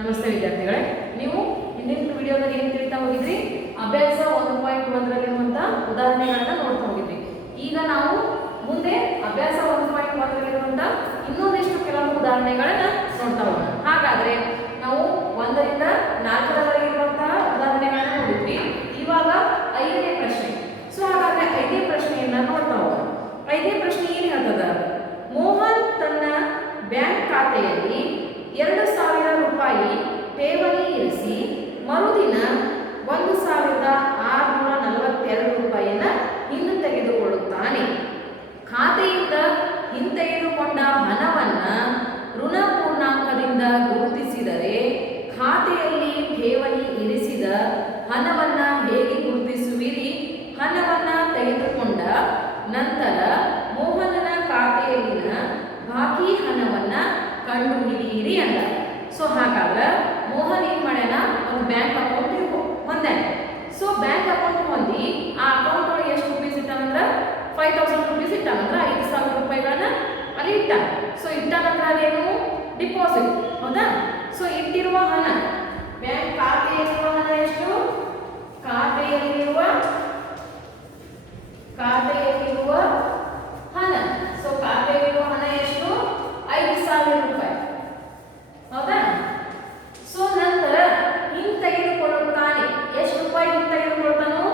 ನಮಸ್ತೆ ವಿದ್ಯಾರ್ಥಿಗಳೇ, ನೀವು ಹಿಂದಿನ ವಿಡಿಯೋದಲ್ಲಿ ಏನು ತಿಳಿತಾ ಹೋಗಿದ್ರಿ? ಅಭ್ಯಾಸ 1.1 ರಲ್ಲಿರುವಂತ ಉದಾಹರಣೆಗಳನ್ನ ನೋಡ್ತಾ ಹೋಗಿದ್ರಿ. ಈಗ ನಾವು ಮುಂದೆ ಅಭ್ಯಾಸ 1.1 ರಲ್ಲಿರುವಂತ ಇನ್ನೊಂದಿಷ್ಟು ಕೆಲವು ಉದಾಹರಣೆಗಳನ್ನ ನೋಡ್ತಾ ಹೋಗೋಣ. ಹಾಗಾದ್ರೆ ನಾವು 1 ರಿಂದ 4 ರವರೆಗೆ ಇರುವಂತಹ ಉದಾಹರಣೆಗಳನ್ನ ನೋಡಿದ್ವಿ. ಇವಾಗ 5ನೇ ಪ್ರಶ್ನೆ. ಸೊ ಹಾಗಾದ್ರೆ 5ನೇ ಪ್ರಶ್ನೆಯನ್ನ ನೋಡ್ತಾ ಹೋಗೋಣ. 5ನೇ ಪ್ರಶ್ನೆ ಏನು ಹೇಳ್ತದ? ಮೋಹನ್ ತನ್ನ ಬ್ಯಾಂಕ್ ಖಾತೆಯಲ್ಲಿ 2,000 ರೂಪಾಯಿ ಠೇವಣಿ ಇರಿಸಿ ಮರುದಿನ 1,642 ರೂಪಾಯಿಯನ್ನ ಹಿಂದೆ ತೆಗೆದುಕೊಳ್ಳುತ್ತಾನೆ. ಖಾತೆಯಿಂದ ಹಿಂತೆಗೆದುಕೊಂಡ ಹಣವನ್ನ ಋಣ ಪೂರ್ಣಾಂಕದಿಂದ ಗುರುತಿಸಿದರೆ ಖಾತೆಯಲ್ಲಿ ಠೇವಣಿ ಇರಿಸಿದ ಹಣವನ್ನ ಹೇಗೆ ಗುರುತಿಸುವಿರಿ? ಹಣವನ್ನ ತೆಗೆದುಕೊಂಡ ನಂತರ ಮೋಹನನ ಖಾತೆಯಲ್ಲಿನ ಬಾಕಿ ಹಣವನ್ನ ಕಂಡುಹಿಡಿಯಿರಿ ಅಂತ. ಸೊ ಹಾಗಾದ್ರೆ ಮೋಹನ್ ಏನ್ ಮಾಡ್ಯಾನ? ಒಂದು ಬ್ಯಾಂಕ್ ಅಕೌಂಟ್ ಹೊಂದಾನೆ. ಸೊ ಬ್ಯಾಂಕ್ ಅಕೌಂಟ್ ಹೊಂದಿ ಆ ಅಕೌಂಟ್ ಒಳಗೆ ಎಷ್ಟು ರೂಪೀಸ್ ಇಟ್ಟಾನಂದ್ರ 5,000 ರೂಪೀಸ್ ಇಟ್ಟಾನಂದ್ರ 5,000 ರೂಪಾಯಿಗಳನ್ನ ಅಲ್ಲಿ ಇಟ್ಟಾನ. ಸೊ ಇಟ್ಟ ನಂತರ ಅದೇನು ಡಿಪಾಸಿಟ್, ಹೌದಾ? ಸೊ ಇಟ್ಟಿರುವ ಹಣ, ಬ್ಯಾಂಕ್ ಖಾತೆಯಲ್ಲಿರುವ ಹಣ ಎಷ್ಟು? ಖಾತೆಯಲ್ಲಿರುವ ಹಣ. ಸೊ ಖಾತೆಯಲ್ಲಿರುವ ಹಣ ಎಷ್ಟು? 5,000 ರೂಪಾಯಿ, ಹೌದಾ? ಸೊ ನಂತರ ಹಿಂತೆಗೆದುಕೊಳ್ಳುತ್ತಾನೆ. ಎಷ್ಟು ರೂಪಾಯಿ ಹಿಂತೆಗೆದುಕೊಳ್ತಾನೋ?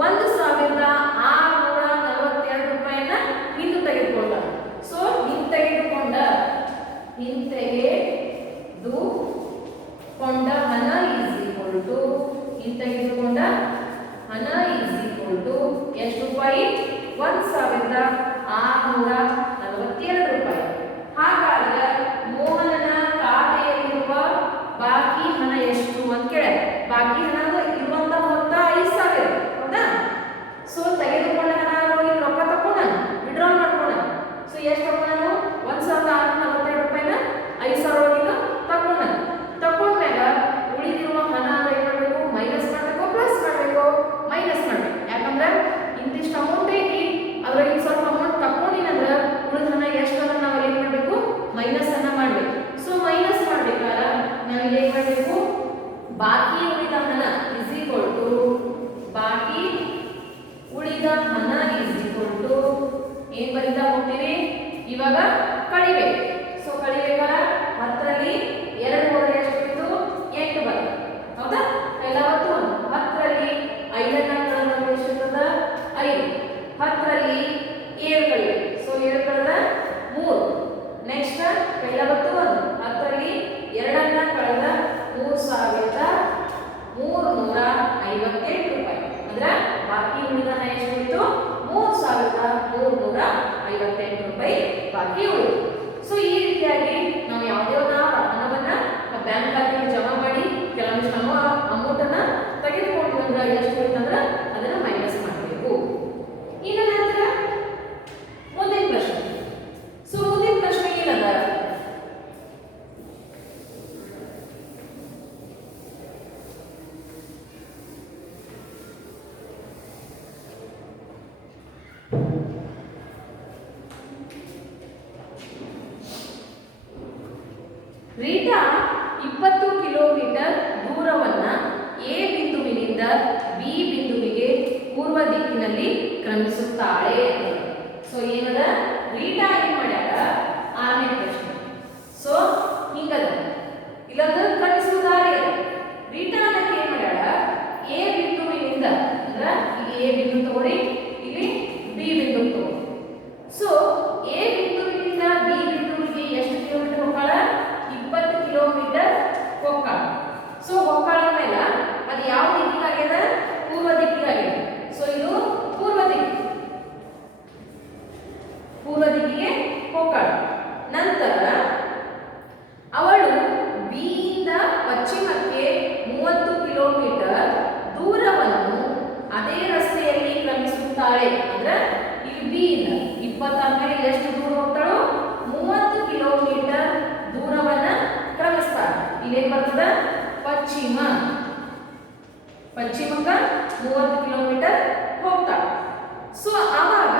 1,642 ರೂಪಾಯಿನ ಹಿಂದೆ ತೆಗೆದುಕೊಳ್ತಾನೆ. ಸೊ ಹಿಂತೆಗೆದುಕೊಂಡ ಹಣ ಹಿಂತೆಗೆದುಕೊಂಡ ಹಣ ಎಷ್ಟು ರೂಪಾಯಿ? 1,642 ರೂಪಾಯಿ. ಹಾಗಾದ್ರೆ ಮೋಹನನ ಖಾತೆಯಲ್ಲಿರುವ ಬಾಕಿ ಹಣ ಎಷ್ಟು ಅಂತ ಕೇಳಿದೆ. ಬಾಕಿ ಹಣ ಇರುವಂತ ಮೊತ್ತ 5,000, ಹೌದಾ? ಸೊ ತೆಗೆದುಕೊಂಡ ಹಣ ಹೋಗಿ ರೊಕ್ಕ ತಕೊಂಡ ವಿಡ್ರಾ ಮಾಡ್ಕೊಂಡ. ಸೊ ಎಷ್ಟು ತಕೊಂಡ? 1,642 ರೂಪಾಯಿನ 5,000 ಒಳಗಿನ ತಕೊಂಡ್ಮ್ಯಾಗ ಉಳಿದಿರುವ ಹಣ ಏನ್ ಮಾಡಬೇಕು? ಮೈನಸ್ ಮಾಡಬೇಕು, ಪ್ಲಸ್ ಮಾಡಬೇಕು, ಮೈನಸ್ ಮಾಡಬೇಕು. ಯಾಕಂದ್ರೆ ಇಂತಿಷ್ಟು ಅಮೌಂಟ್ ಐತಿ, ಅದ್ರಾಗ ಈಗ ಸ್ವಲ್ಪ ಅಮೌಂಟ್ ತಕೊಂಡಿನಂದ್ರ ಉಳಿದ ಹಣ ಎಷ್ಟು ಅನ್ನ ನಾವು ಏನ್ ಮಾಡಬೇಕು? ಮೈನಸ್ ಅನ್ನ ಮಾಡಬೇಕು. ಸೊ ಮೈನಸ್ ಮಾಡ್ಬೇಕಾರ ನಾವು ಏನ್ ಮಾಡಬೇಕು? ಬಾಕಿ ಉಳಿದ ಹಣ ಇಸ್ ಈಕ್ವಲ್ ಟು ಏನ್ ಬರೀತಾ ಹೋಗ್ತೀವಿ? ಇವಾಗ ಕಳಿಬೇಕು. ಸೊ ಕಳಿಬೇಕಾರ 10ರಲ್ಲಿ 2 ಹೋದ್ರೆ ಎಷ್ಟು ಬಿಟ್ಟು 8 ಬರುತ್ತೆ, ಹೌದಾ? ಎಲ್ಲ 10ರಲ್ಲಿ 5ಅನ್ನ ಕಳೆದ್ರೆ ಎಷ್ಟು ಇರ್ತದ? 5. 10ರಲ್ಲಿ 7 ಕಳಿಬೇಕು. ಸೊ 7 ಕಳೆದ್ರೆ 3. ನೆಕ್ಸ್ಟ್ ಎಲ್ಲ 10ರಲ್ಲಿ 2ಅನ್ನ ಕಳೆದ್ರೆ 3,358 ರೂಪಾಯಿ. ಅಂದ್ರೆ ಬಾಕಿ ಉಳಿದ ಹಣ ಎಷ್ಟು ಉಳಿತು? 3,358 ರೂಪಾಯಿ ಬಾಕಿ ಉಳಿತು. ಸೊ ಈ ರೀತಿಯಾಗಿ ನಾವು ಯಾವುದೇ ಒಂದು ಹಣವನ್ನ ಬ್ಯಾಂಕ್ ಖಾತೆಗೆ ಜಮಾ ಮಾಡಿ ಕೆಲವೊಂದಿಷ್ಟು ಅಮೌಂಟ್ ಅನ್ನ ತೆಗೆದುಕೊಂಡು ಅಂದ್ರೆ ಎಷ್ಟು ಉಳಿತಂದ್ರೆ ಅದನ್ನ ಮೈನಸ್ ಮಾಡಬೇಕು. ಇನ್ನು ನಂತರ ಮುಂದಿನ ಪ್ರಶ್ನೆ. ಸೊ ಮುಂದಿನ ಪ್ರಶ್ನೆ ಏನದ? ರೀಟಾ 20 ಕಿಲೋಮೀಟರ್ ದೂರವನ್ನ ಎ ಬಿಂದುವಿನಿಂದ ಬಿ ಬಿಂದುವಿಗೆ ಪೂರ್ವ ದಿಕ್ಕಿನಲ್ಲಿ ಕ್ರಮಿಸುತ್ತಾಳೆ. ಸೊ ಏನದ? ರೀಟಾ ಏನ್ ಮಾಡ್ಯಾಳ? 6ನೇ ಪ್ರಶ್ನೆ. ಸೊ ಹಿಂಗದ ಇಲ್ಲದ ಕ್ರಮಿಸುವುದಾರಿ. ರೀಟಾ ಅನ್ನಕ್ಕೆ ಏನ್ ಮಾಡ್ಯಾಳ? ಎ ಬಿಂದುವಿನಿಂದ ಅಂದ್ರ ಇಲ್ಲಿ ಎ ಬಿಂದು ತಗೋರಿ, ಇಲ್ಲಿ ಬಿ ಬಿಂದು ತಗೋರಿ. ಸೊ ಎ ಬಿಂದುವಿನಿಂದ ಬಿ ಬಿಂದುವಿಗೆ ಎಷ್ಟು ಕಿಲೋಮೀಟರ್ ಹೋಗ್ತಾಳ? 20 ಕಿಲೋಮೀಟರ್ ಹೋಗ್ತಾಳ. ಸೊ ಹೋಗ್ತಾಳ ಮೇಲೆ ಅದು ಯಾವ ದಿಕ್ಕಿಗಾಗ್ಯದ? ಪೂರ್ವ ದಿಕ್ಕಿಗಾಗ್ಯದ. ಸೊ ಇದು ಪೂರ್ವ ದಿಕ್ಕಿಗೆ ಹೋಗ್ತಾಳ. ನಂತರ ಅವಳು ಬಿ ಇಂದ ಪಶ್ಚಿಮಕ್ಕೆ 30 ಕಿಲೋಮೀಟರ್ ದೂರವನ್ನು ಅದೇ ರಸ್ತೆಯಲ್ಲಿ ಕ್ರಮಿಸುತ್ತಾಳೆ. ಅಂದ್ರೆ ಇಲ್ಲಿ ಬಿ ಇಂದ 20 ಆದ್ಮೇಲೆ ಎಷ್ಟು ದೂರ ಹೋಗ್ತಾಳೋ? 30 ಕಿಲೋಮೀಟರ್ ದೂರವನ್ನ ಕ್ರಮಿಸ್ತಾಳೆ. ಇಲ್ಲೇನ್ ಬರ್ತದ? ಪಶ್ಚಿಮಕ್ಕ 30 ಕಿಲೋಮೀಟರ್ ಹೋಗ್ತಾಳೆ. ಸೊ ಆವಾಗ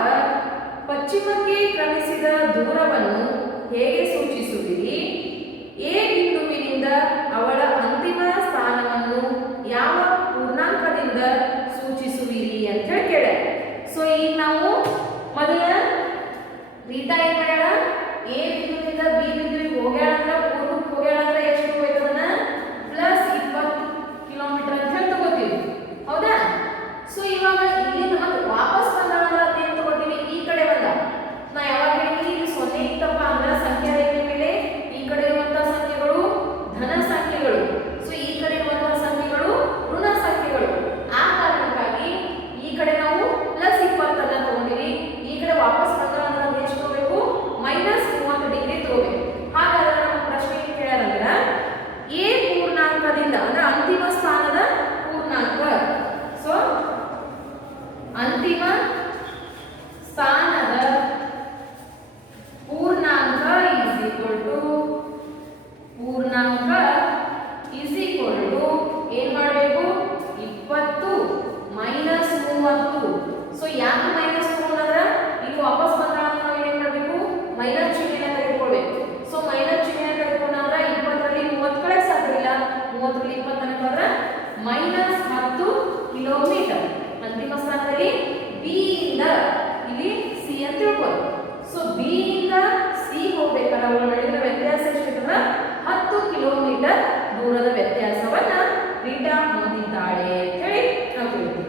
ಪಶ್ಚಿಮಕ್ಕೆ ಕ್ರಮಿಸಿದ ದೂರವನ್ನು ಹೇಗೆ ಸೂಚಿಸುವಿರಿ? ಎ ಬಿಂದುವಿನಿಂದ ಅವಳ ಪೂರ್ಣಾಂಕ ಈಸ್ ಈಕ್ವಲ್ ಟು ಏನ್ ಮಾಡಬೇಕು 20 ಮೈನಸ್ 30. ಸೊ ಯಾಕೆ ಮೈನಸ್ ತಗೊಂಡ್ರೆ ಇಲ್ಲಿ ವಾಪಸ್ ಬಂದಾಗ ನಾವು ಏನ್ ಮಾಡಬೇಕು ಮೈನಸ್ ಚಿಹ್ನೆನ ತೆಗೆದುಕೊಳ್ಬೇಕು. ಸೊ ಮೈನಸ್ ಚಿಹ್ನೆನ ತೆಗೆದುಕೊಂಡ್ರೆ 20ರಲ್ಲಿ 30 ಕಡೆ ಸಾಧ್ಯವಿಲ್ಲ, 30ರಲ್ಲಿ 20 ಅನ್ನೋದ್ರೆ ಮೈನಸ್ 10 ಕಿಲೋಮೀಟರ್. ಅಂತಿಮ ಸ್ಥಾನದಲ್ಲಿ ಬಿ ಇಂದ ಇಲ್ಲಿ ಸಿ ಅಂತ ತಿಳ್ಕೊಳ್ಳಿ. ಸೊ ಬಿ ಇಂದ ಸಿ ಹೋಗ್ಬೇಕಲ್ಲ ಅವರ ನಡುವಿನ ವ್ಯತ್ಯಾಸ ಎಷ್ಟಿದೆ 10 ಕಿಲೋಮೀಟರ್ ದೂರದ ವ್ಯತ್ಯಾಸವನ್ನ ರೀಟಾ ಹೊಂದಿದ್ದಾಳೆ ಅಂತ ಹೇಳಿ ನಾವು ಹೇಳ್ತೀವಿ.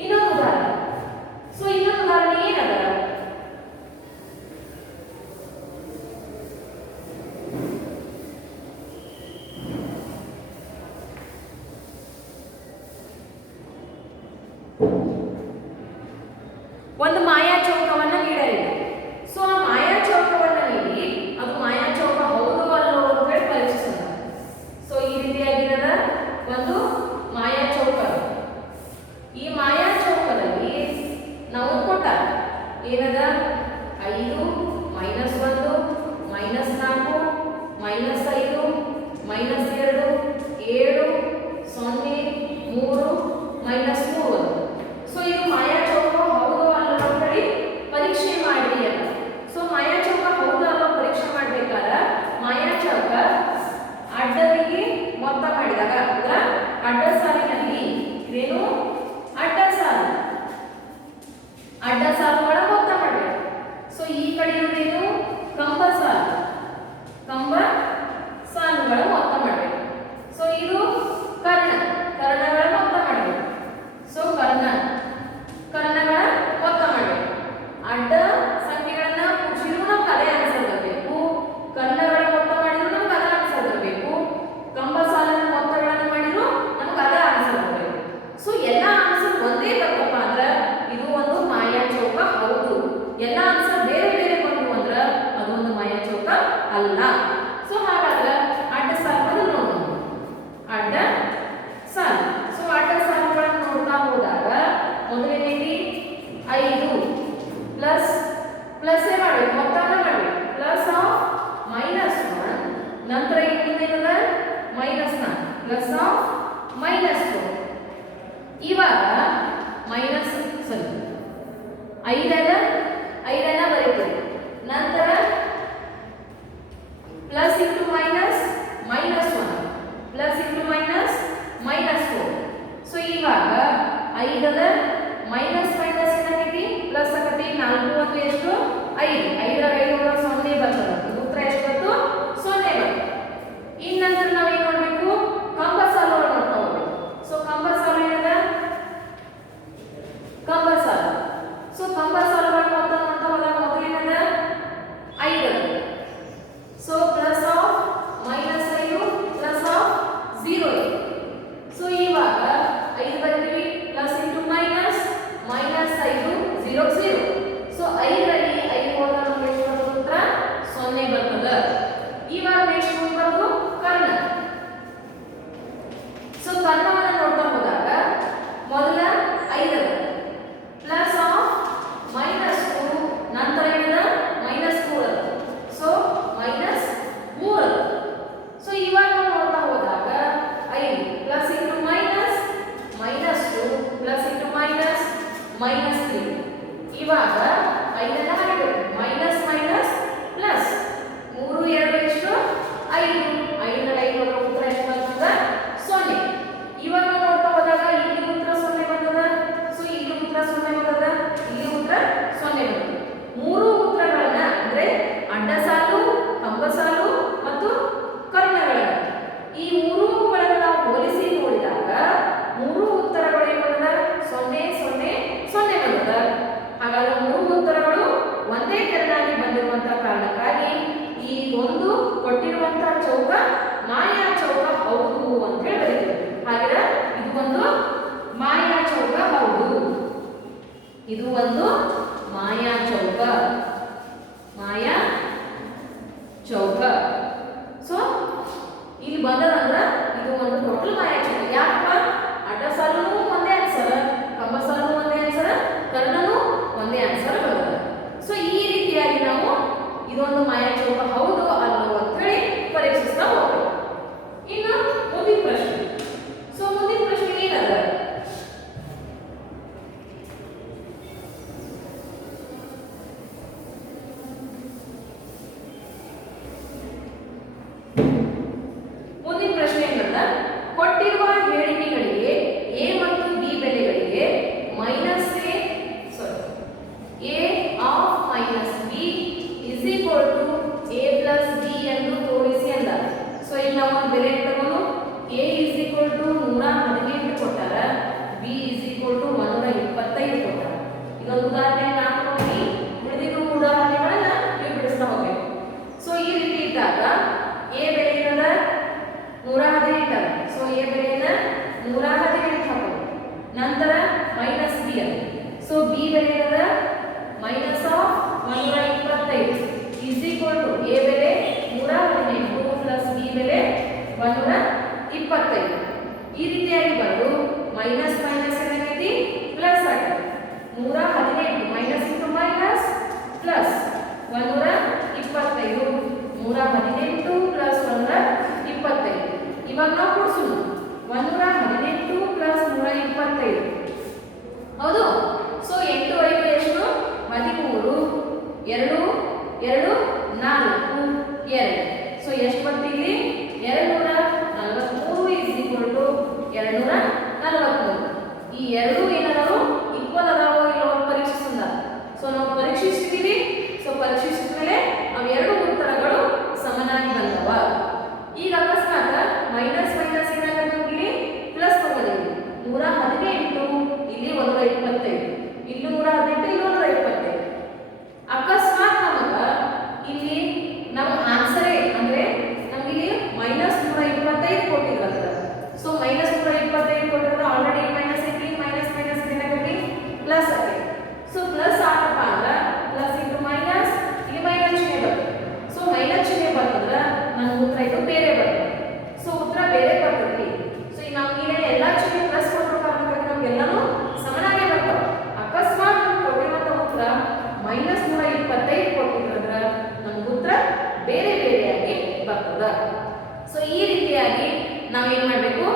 ಇನ್ನೊಂದು ಉದಾಹರಣೆ. ಸೊ ಇನ್ನೊಂದು ಉದಾಹರಣೆ ಏನದ ಒಂದು ಮಾಯಾ ಚೌಕವನ್ನ ನೀಡಲಿದೆ. ಸೊ ಆ ಮಾಯಾ ಚೌಕವನ್ನ ನೀಡಿ ಅದು ಮಾಯಾ ಚೌಕ ಹೌದು ಅಲ್ಲೋ ಅಂತ ಹೇಳಿ ಪರೀಕ್ಷಿಸೋಣ. ಸೊ ಈ ರೀತಿಯಾಗಿರದ ಒಂದು ಮಾಯಾ ಚೌಕ. ಈ ಮಾಯಾ ಚೌಕದಲ್ಲಿ ನಾವು ಕೊಟ್ಟ ಏನದ 5 minus 1 minus 4 minus 5 minus 2 7 0 3 minus 3. So ಇದು ಮಾಯಾ ಚೌಕ ಹೌದು ಅಲ್ಲೋ ಅಂತ ಹೇಳಿ ಪರೀಕ್ಷೆ ಮಾಡಿ ಅಂತ. ಸೊ ಮಾಯಾ ಚೌಕ ಹೌದು ಅಲ್ಲೋ ಪರೀಕ್ಷೆ ಮಾಡ್ಬೇಕಾದ್ರೆ ಮಾಯಾ ಚೌಕ ಅಡ್ಡವಿಗೆ ಮೊತ್ತ ಮಾಡಿದಾಗ ಅಂದ್ರೆ ಅಡ್ಡ ಸಾಲಿನಲ್ಲಿ ಇದೇನು ಅಡ್ಡ ಸಾಲುಗಳ ಮೊತ್ತ ಮಾಡಬೇಕು. ಸೊ ಈ ಕಡೆ ಇರುವುದೇನು ಕಂಬ ಸಾಲುಗಳ ಮೊತ್ತ ಮಾಡಬೇಕು. ಸೊ ಇದು ಕರ್ಣಗಳ ಮೊತ್ತ ಮಾಡಬೇಕು. ಸೊ ಕರ್ಣಗಳ ಮೊತ್ತ ಮಾಡಬೇಕು. ಅಡ್ಡ ಸಂಖ್ಯೆಗಳನ್ನ ಕೂಡಿಸಿದ್ರು ನಮ್ಗೆ ಅದೇ ಆನ್ಸರ್ ಬರಬೇಕು. ಕರ್ಣಗಳ ಮೊತ್ತ ಮಾಡಿದ್ರು ನಮ್ಗೆ ಅದೇ ಆನ್ಸರ್ ಬರಬೇಕು. ಕಂಬ ಸಾಲಿನ ಮೊತ್ತಗಳನ್ನು ಮಾಡಿದ್ರು ನಮ್ಗೆ ಅದೇ ಆನ್ಸರ್ ಬರಬೇಕು. ಸೊ ಎಲ್ಲ ಆನ್ಸರ್ ಒಂದೇ ಬರ್ತಪ್ಪ ಅಂದ್ರೆ ಇದು ಒಂದು ಮಾಯಾ ಚೌಕ ಹೌದು. ಎಲ್ಲ ಆನ್ಸರ್ ಬೇರೆ ಬೇರೆ ಬಂತು ಅಂದ್ರೆ ಅದು ಒಂದು ಮಾಯಾ ಚೌಕ ಅಲ್ಲ. ಸೊ ಹಾಗಾದ್ರೆ ಅಡ್ಡ ಸಾಲುಗಳನ್ನು ನೋಡೋಣ. ಅಡ್ಡ ಸಾಲು. ಸೊ ಅಡ್ಡ ಸಾಲುಗಳನ್ನು ನೋಡ್ತಾ ಹೋದಾಗ ಮೊದಲನೇది 5 ಪ್ಲಸ್ ಮಾಡಬೇಕು, ಮೊತ್ತನ ಮಾಡಬೇಕು. ಪ್ಲಸ್ ಆಫ್ ಮೈನಸ್ 1 ನಂತರ ಏನಿದೆ ಮೈನಸ್ 9 ಪ್ಲಸ್ ಆಫ್ ಮೈನಸ್ 4. ಇವಾಗ ಮೈನಸ್ 5 ಬರೀತೀವಿ. ನಂತರ plus into minus minus 1 plus into minus minus 4. So ಇವಾಗ 5 ಮೈನಸ್ ಏನಾಗೈತಿ ಪ್ಲಸ್ ಆಗತಿ. 4 1 ಎಷ್ಟು 5. 5ರಾಗ 5 ಹೋದಾಗ 0 ಬರ್ತದೆ. ಉತ್ತರ ಎಷ್ಟು ಬಂತು 0 ಬಂತು. ಇನ್ನು ನಂತರ ನಾವೇನು ಮಾಡಬೇಕು ಕಂಬ ಸಾಲುಗಳು ನೋಡ್ತಾ ಹೋಗ್ಬೇಕು. ಸೊ ಕಂಬ ಸಾಲು ಏನದ ಕಂಬ ಸಾಲು. ಸೊ ಕಂಬ ಸಾಲುಗಳ ಮೊತ್ತ ನೋಡ್ತಾ ಹೋದಾಗ ಮೊದಲು ಏನದ 5. So plus of minus 5 plus of 0. So ಇವಾಗ 5 ಬರ್ತೀವಿ ಪ್ಲಸ್ ಇಂಟು ಮೈನಸ್ 5 0 0. ಸೊ 5ರಲ್ಲಿ 5 ಹೋದಾಗ ನಮಗೆ ಎಷ್ಟು ಬರ್ತದೆ ಉತ್ತರ 0 ಬರ್ತದೆ. ಇವಾಗ ನೆಕ್ಸ್ಟ್ ಬರೋದು ಕರ್ಣ. ಸೊ ಕರ್ಣವನ್ನು ನೋಡ್ತಾ ಹೋದಾಗ ಮೊದಲ 5 ಪ್ಲಸ್ ಆಫ್ ಮೈನಸ್ 2 ನಂತರ ಏನದ ಮೈನಸ್ 3. So minus 3. ಸೊ ಇವಾಗ ನೋಡ್ತಾ ಹೋದಾಗ 5 plus into minus 2 plus into minus 3. ಇವಾಗ 5 ಹಾಕಬೇಕು ಮೈನಸ್ ಪ್ಲಸ್ 3 2 ಎಷ್ಟು 5. 5ರಲ್ಲಿ 5 ಹೋದಾಗ ಉತ್ತರ ಎಷ್ಟು ಬರ್ತದೆ 0. ಇವಾಗ ನೋಡ್ತಾ ಹೋದಾಗ ಇಲ್ಲಿ ಉತ್ತರ 0 ಬರ್ತದೆ. ಸೊ ಇಲ್ಲಿ ಉತ್ತರ 0 ಬರ್ತದೆ, ಇಲ್ಲಿ ಉತ್ತರ 0 ಬರ್ತದೆ. 3 ಉತ್ತರಗಳನ್ನ ಅಂದ್ರೆ ಅಡ್ಡ ಸಾಲು ಕಂಬ ಸಾಲು ಮತ್ತು ಕರ್ಣಗಳನ್ನ ಈ 3ಗಳನ್ನು ನಾವು ಹೋಲಿಸಿ ನೋಡಿದಾಗ 3 ಉತ್ತರಗಳು ಏನು ಬರ್ತದೆ 0 0 0 ಬರ್ತದೆ. ಹಾಗಾದ್ರೆ 3 ಉತ್ತರಗಳು ಒಂದೇ ತೆರನಾಗಿ ಬಂದಿರುವಂತಹ ಕಾರಣಕ್ಕಾಗಿ ಈ ಒಂದು ಕೊಟ್ಟಿರುವಂತಹ ಚೌಕ ಮಾಯಾ ಚೌಕ ಹೌದು ಅಂತ ಹೇಳಿ ಬರೀತೀವಿ. ಹಾಗಾದ್ರೆ ಇದು ಒಂದು ಮಾಯಾ ಚೌಕ ಹೌದು. ಇದು ಒಂದು ಮಾಯಾ ಚೌಕ ಸೊ ಇಲ್ಲಿ ಬಂದದಂದ್ರ ಇದು ಒಂದು ಟೋಟಲ್ ಮಾಯಾ ಚೌಕ. ಯಾಕಪ್ಪ ಅಡ್ಡ ಸಾಲುನು ಒಂದೇ ಆನ್ಸರ್, ಕಂಬ ಸಾಲುನು ಒಂದೇ ಆನ್ಸರ್, ಕರ್ಣನು ಒಂದೇ ಆನ್ಸರ್ ಬರ್ತದೆ. ಸೊ ಈ ರೀತಿಯಾಗಿ ನಾವು ಇದೊಂದು ಮಾಯಾ ಚೌಕ ಹೌದು ಅಲ್ಲ ಇದ್ದಾಗ ಎ ಬೆಲೆ ಏನದ 118 ಅದ. ಸೊ ಎ ಬೆಲೆಯನ್ನ 118 ಹಾಕೋದು. ನಂತರ ಮೈನಸ್ ಬಿ ಅದ. ಸೊ ಬಿ ಬೆಲೆ ಏನದ minus of 125 is equal to A ಬೆಲೆ 118 ಪ್ಲಸ್ ಬಿ ಬೆಲೆ 125. ಈ ರೀತಿಯಾಗಿ ಬಂದು ಮೈನಸ್ ಮೈನಸ್ ಏನಾಗೈತಿ ಪ್ಲಸ್ ಆಗಿದೆ. 118 minus into minus plus 125 118 plus 125. ಇವಾಗ ನಾವು ಕೂಡಿಸೋಣ 118 ಪ್ಲಸ್ 125 ಹೌದು. ಸೊ 8 5 ಎಷ್ಟು 13 2 2 4 2. ಸೊ ಎಷ್ಟು ಬರ್ತೀವಿ 243 ಇಸ್ ಈಕ್ವಲ್ ಟು 243. ಈ ಎರಡು ಏನಾದರೂ ಈಕ್ವಲ್ ಅದಾವೋ ಇಲ್ಲೋ ಅಂತ ಪರೀಕ್ಷಿಸೋಣ. ಸೊ ನಾವು ಪರೀಕ್ಷಿಸ್ತೀವಿ. ಸೊ ಪರೀಕ್ಷಿಸಿದ ಮೇಲೆ ಅವು ಎರಡು ಉತ್ತರಗಳು ಸಮನಾಗಿ ಬಂದವ. ಈಗ ಅಕಸ್ಮಾತ್ ಮೈನಸ್ ಮೈನಸ್ ಏನಾಗುತ್ತೆ ಇಲ್ಲಿ ಪ್ಲಸ್ ತಗೋದಿವಿ. 118 ಇಲ್ಲಿ 125 ಇಲ್ಲಿ 118 ಇಲ್ಲಿ 125. ಅಕಸ್ಮಾತ್ ನಮಗ ಇಲ್ಲಿ ನಮ್ಮ ಆನ್ಸರೇ ಅಂದ್ರೆ ನಮ್ಗೆ ಇಲ್ಲಿ ಮೈನಸ್ 125 ಕೊಟ್ಟಿರೋದು. ಸೊ ಮೈನಸ್ 125 ಕೊಟ್ಟಿರೋದು ಆಲ್ರೆಡಿ ಮೈನಸ್ ಐತಿ. ಮೈನಸ್ ಮೈನಸ್ ಏನಾಗೈತಿ ಪ್ಲಸ್ ಆಗೈತಿ. ಸೊ ಪ್ಲಸ್ ಆಗಪ್ಪ ಅಂದ್ರೆ ಪ್ಲಸ್ ಇಂಟು ಮೈನಸ್ ಇಲ್ಲಿ ಮೈನಸ್ ಚಿಹ್ನೆ ಬರ್ತದೆ. ಸೊ ಮೈನಸ್ ಚಿಹ್ನೆ ಬರ್ತದ್ರೆ ನನ್ನ ಉತ್ತರ ಇದು ಬೇರೆ ಬರ್ತದೆ. ಸೊ ಉತ್ತರ ಬೇರೆ ಬರ್ತದೆ. ಸೊ ಈಗ ನಾವು ಈಗ ಎಲ್ಲ ಚಿಹ್ನೆ ಪ್ಲಸ್ ಕೊಟ್ಟರಪ್ಪ ಅಂದ್ರೆ ನಮ್ಗೆಲ್ಲನೂ ಸಮನಾಗೇ ಬರ್ತಾವೆ. ಅಕಸ್ಮಾತ್ ನಮ್ಗೆ ಕೊಟ್ಟಿರುವಂಥ ಉತ್ತರ ಮೈನಸ್ 125 ಕೊಟ್ಟಿದ್ರೆ ನಮ್ಮ ಉತ್ತರ ಬೇರೆ ಬೇರೆಯಾಗಿ ಬರ್ತದ. ಸೊ ಈ ರೀತಿಯಾಗಿ ನಾವೇನ್ ಮಾಡಬೇಕು